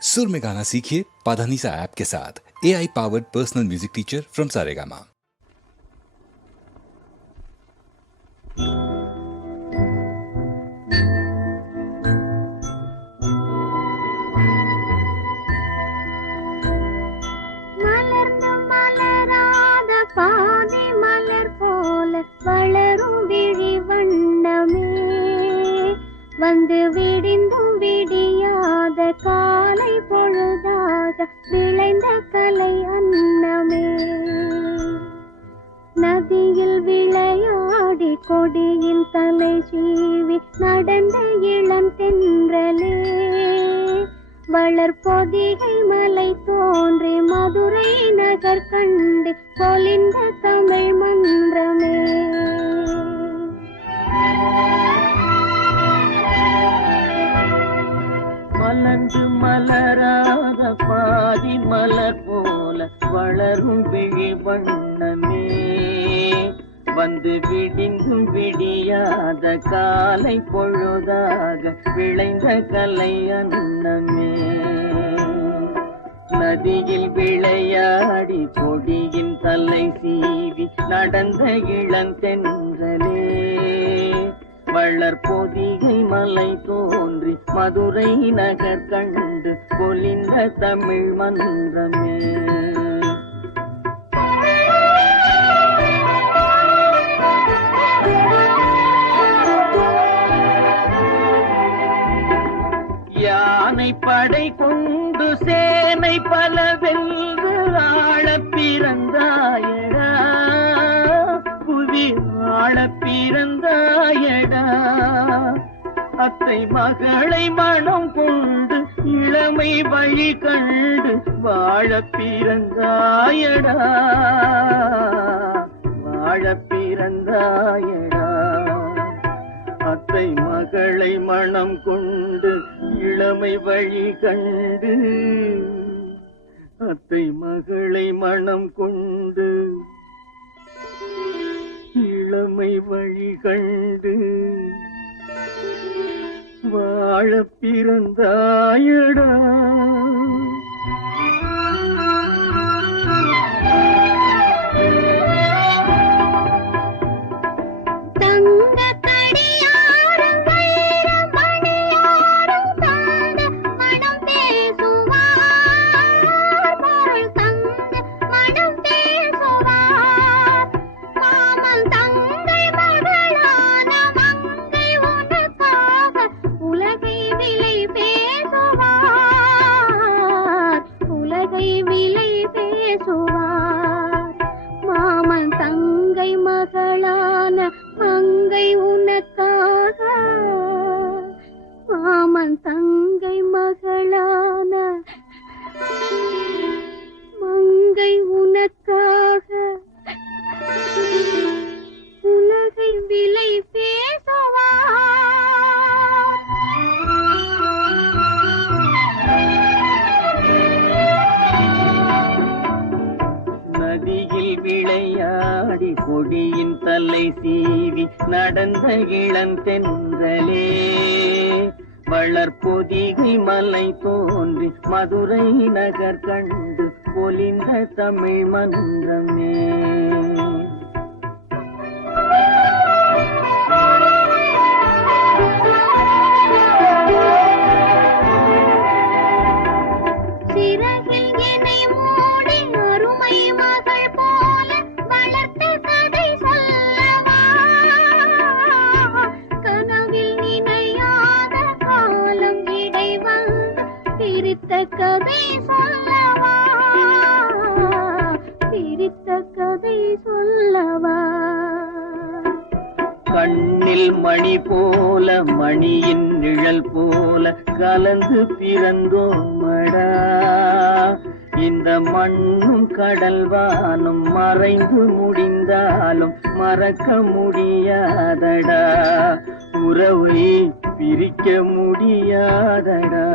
सुर में गाना सीखिए पाधानीसा ऐप के साथ। AI powered personal music teacher from Saregama. பாதி மலர் போல வளரும் விழி வண்ணமே, வந்து விடிந்தும் விடியாத காலை பொழுதாக விளைந்த கலை அன்னமே. நதியில் விளையாடி கொடியின் தலை சீவி நடந்த இளம் தென்றலே, வளர்பொதிகை மலை தோன்றி மதுரை நகர் கண்டு பொலிந்த தமிழ் மன்றமே. மலர்ந்து மலராத பாதி மலர் போல வளரும் விழி வண்ணமே, வந்து விடிந்தும் விடியாத காலை பொழுதாக விளைந்த கலை அன்னமே. நதியில் விளையாடி கொடியின் தலை சீவி நடந்த இளந்தென்றலே, வளர்பொதிகை மலை தோன்றி மதுரை நகர் கண்டு பொலிந்த தமிழ் மன்றமே. யானை படை கொண்டு சேனை பல வென்று ஆள பிறந்தாயடா, புவி ஆள பிறந்தாயடா. அத்தை மகளை மனம் கொண்டு இளமை வழி கண்டு வாழ பிறந்தாயடா, வாழ பிறந்தாயடா. அத்தை மகளை மனம் கொண்டு இளமை வழி கண்டு, அத்தை மகளை மனம் கொண்டு இளமை வழி கண்டு வாழ பிறந்தாயடா. மாமன் தங்கை மகளான மங்கை உனக்காக, மாமன் தங்கை மகளான மங்கை உனக்காக உலகை விலை பேசுவார். நதியில் விளையாடி கொடியின் தலை சீவி நடந்த இளந்தென்றலே, வளர்பொதிகை மலை தோன்றி மதுரை நகர் கண்டு பொலிந்த தமிழ் மன்றமே. சிறகில் என்னை மூடி அருமை மகள் போல வளர்த்த கதை சொல்லவா, கனவில் நினையாத காலம் இடை வந்து பிரித்த கதை சொல்லவா, பிரித்த கதை சொல்லவா. கண்ணில் மணி போல மணியின் நிழல் போல கலந்து பிறந்தோமடா, இந்த மண்ணும் கடல் வானும் மறைந்து முடிந்தாலும் மறக்க முடியாதடா, உறவை பிரிக்க முடியாதடா.